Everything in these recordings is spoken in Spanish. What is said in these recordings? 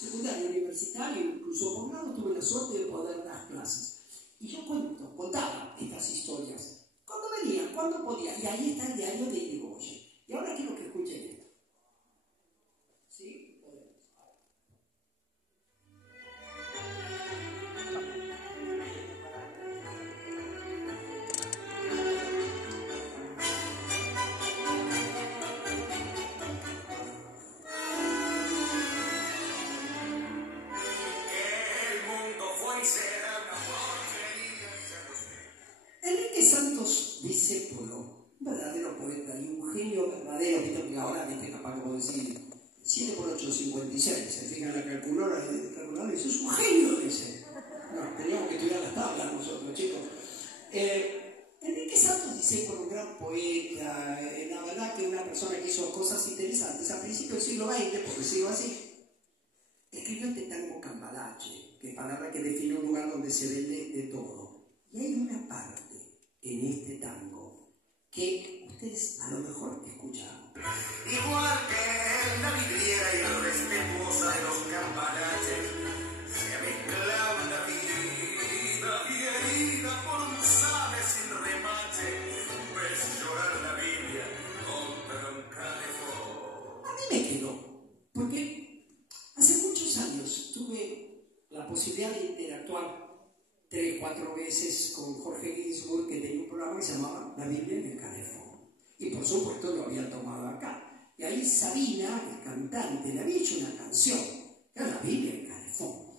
secundario, universitario, incluso posgrado, tuve la suerte de poder dar clases. Y yo contaba estas historias. Cuando venía, cuando podía. Y ahí está el diario de Irigoyen. Y ahora quiero que escuchen esto. ¿Sí? Enrique Santos Discépolo, un verdadero poeta y un genio verdadero, que ahora capaz que puedo decir 7 por 8, 56, se fijan la calculadora, eso es un genio, dice. No, teníamos que estudiar las tablas nosotros, chicos. Enrique Santos Discépolo, un gran poeta, la verdad que una persona que hizo cosas interesantes a principios del siglo XX, por decirlo así, escribió este tango Cambalache, que es palabra que define un lugar donde se vende de todo. Y hay una parte en este tango que ustedes a lo mejor escucharon. Igual que la vidriera irrespetuosa de los Cambalaches, se ha mezclado la vida y herida por un sable sin remache, ves llorar la Biblia contra un calefón. A mí me quedó, porque hace muchos años tuve la posibilidad de interactuar 3, 4 veces con Jorge Ginsburg, que tenía un programa que se llamaba La Biblia en el calefón. Y por supuesto lo había tomado acá. Y ahí Sabina, el cantante, le había hecho una canción, que era La Biblia en el calefón.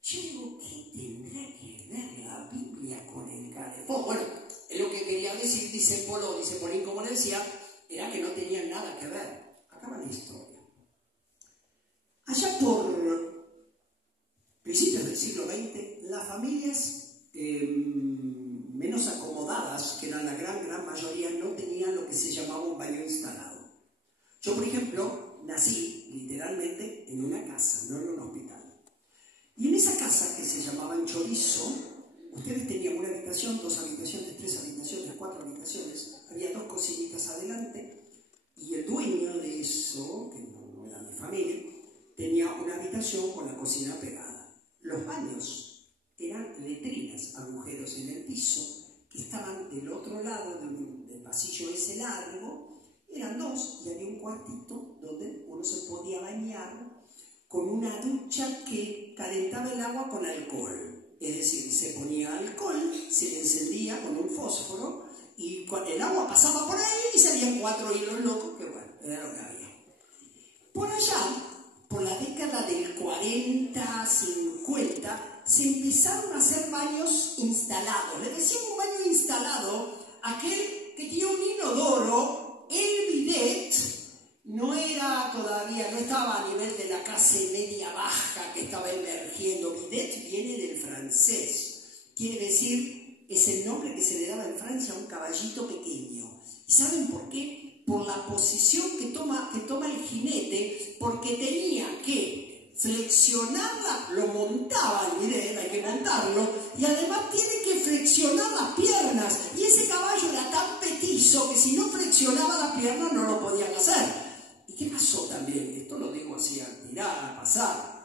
Yo digo, ¿qué tendrá que ver la Biblia con el calefón? Bueno, es lo que quería decir, dice Polín, como le decía, era que no tenían nada que ver. Acaba la historia. Allá por principios del siglo XX, las familias menos acomodadas, que eran la gran mayoría, no tenían lo que se llamaba un baño instalado. Yo, por ejemplo, nací literalmente en una casa, no en un hospital. Y en esa casa, que se llamaba en Chorizo, ustedes tenían una habitación, 2 habitaciones, 3 habitaciones, 4 habitaciones, había 2 cocinitas adelante, y el dueño de eso, que no era mi familia, tenía una habitación con la cocina pegada. Los baños eran letrinas, agujeros en el piso, que estaban del otro lado del pasillo ese largo. Eran 2 y había un cuartito donde uno se podía bañar con una ducha que calentaba el agua con alcohol. Es decir, se ponía alcohol, se le encendía con un fósforo y el agua pasaba por ahí y salían 4 hilos locos, que bueno, era lo que había. Por allá, por la década del 40, 50, se empezaron a hacer baños instalados. Le decíamos un baño instalado aquel que tenía un inodoro, el bidet no era todavía, no estaba a nivel de la clase media baja que estaba emergiendo. Bidet viene del francés, quiere decir, es el nombre que se le daba en Francia a un caballito pequeño. ¿Y saben por qué? Por la posición que toma el jinete, porque tenía que flexionarla, lo montaba el bidet, hay que montarlo, y además tiene que flexionar las piernas, y ese caballo era tan petizo que si no flexionaba las piernas no lo podían hacer. ¿Y qué pasó también? Esto lo digo así a tirar, a pasar.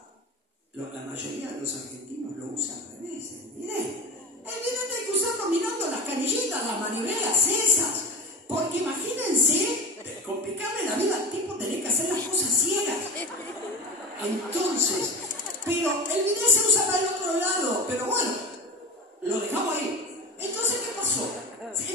La mayoría de los argentinos lo usan al revés, el bidet. El bidet hay que usarlo mirando las canillitas, las manivelas esas, porque imagínense, complicarle la vida al tipo, tener que hacer las cosas ciegas. Entonces, pero el bidet se usa para el otro lado, pero bueno, lo dejamos ahí. Entonces, ¿qué pasó?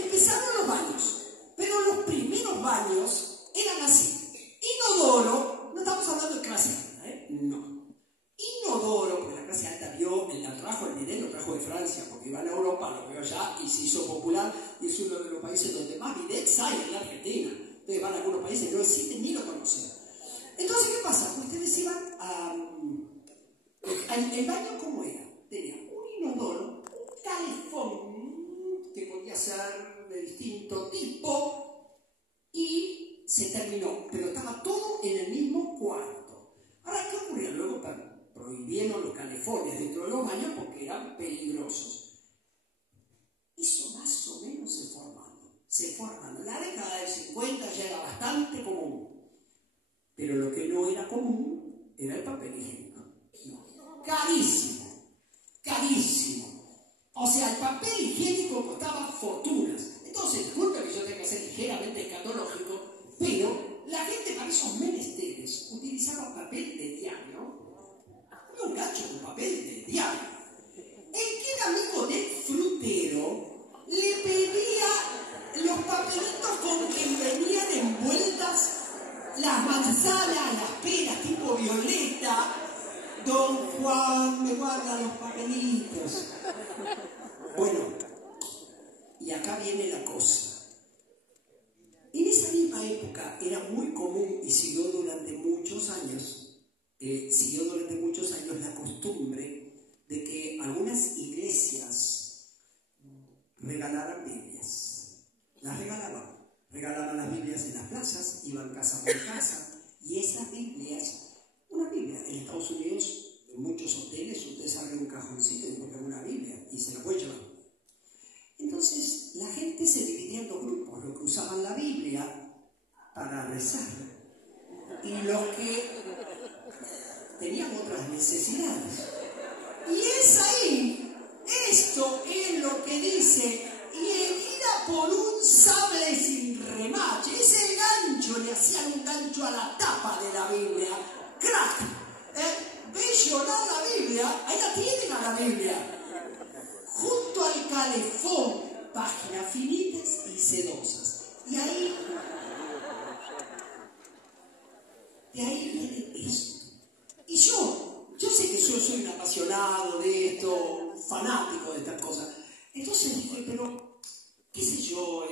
Empezaron los baños, pero los primeros baños eran así. Inodoro, no estamos hablando de clase alta, no. Inodoro, porque la clase alta vio, la trajo el bidet, lo trajo de Francia, porque iba a Europa, lo vio allá y se hizo popular, y es uno de los países donde más bidets hay en la Argentina. Entonces van a algunos países que no existen ni lo conocen. Entonces, ¿qué pasa? Ustedes iban el baño, ¿cómo era? Tenía un inodoro, un calefón, que podía ser de distinto tipo, y se terminó, pero estaba todo en el mismo cuarto. Ahora, ¿qué ocurrió? Luego prohibieron los calefones dentro de los baños porque eran peligrosos. Eso más o menos se fue armando. En la década del 50 ya era bastante común. Pero lo que no era común era el papel higiénico. Carísimo, carísimo. O sea, el papel higiénico costaba fortunas. Entonces, disculpe que yo tenga que ser ligeramente escatológico, pero la gente para esos menesteres utilizaba papel de diario. Había un gancho con papel de diario. El que era amigo del frutero le pedía los papelitos con que venían envueltas las manzanas, las peras tipo violeta. Don Juan me guarda los papelitos. Bueno, y acá viene la cosa. En esa misma época era muy común y siguió durante muchos años la costumbre de que algunas iglesias regalaran Biblias. Las regalaban las Biblias en las plazas, iban casa por casa, y esas Biblias, una Biblia en Estados Unidos, en muchos hoteles, usted abre un cajoncito y encuentra una Biblia y se la puede llevar. Entonces la gente se dividía en dos grupos, los que usaban la Biblia para rezar y los que tenían otras necesidades. Y es ahí, esto es lo que dice, y herida por un sable sin remache. Ese gancho, le hacían un gancho a la tapa de la Biblia. ¡Crack! ¿Ve llorar la Biblia? Ahí la tienen a la Biblia. Junto al calefón, páginas finitas y sedosas. Y ahí, de ahí viene esto. Y yo sé que yo soy un apasionado de esto, fanático de estas cosas. Entonces dije, pero, qué sé yo,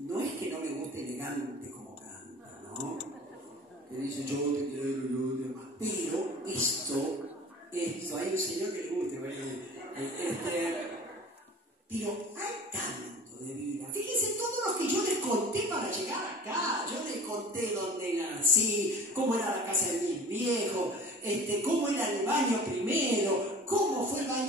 no es que no me guste elegante como canta, ¿no? Que dice, yo te quiero, pero esto, hay un señor que le guste, bueno, pero hay tanto de vida. Fíjense todos los que yo les conté para llegar acá. Yo les conté dónde nací, cómo era la casa de mis viejos, cómo era el baño primero, cómo fue el baño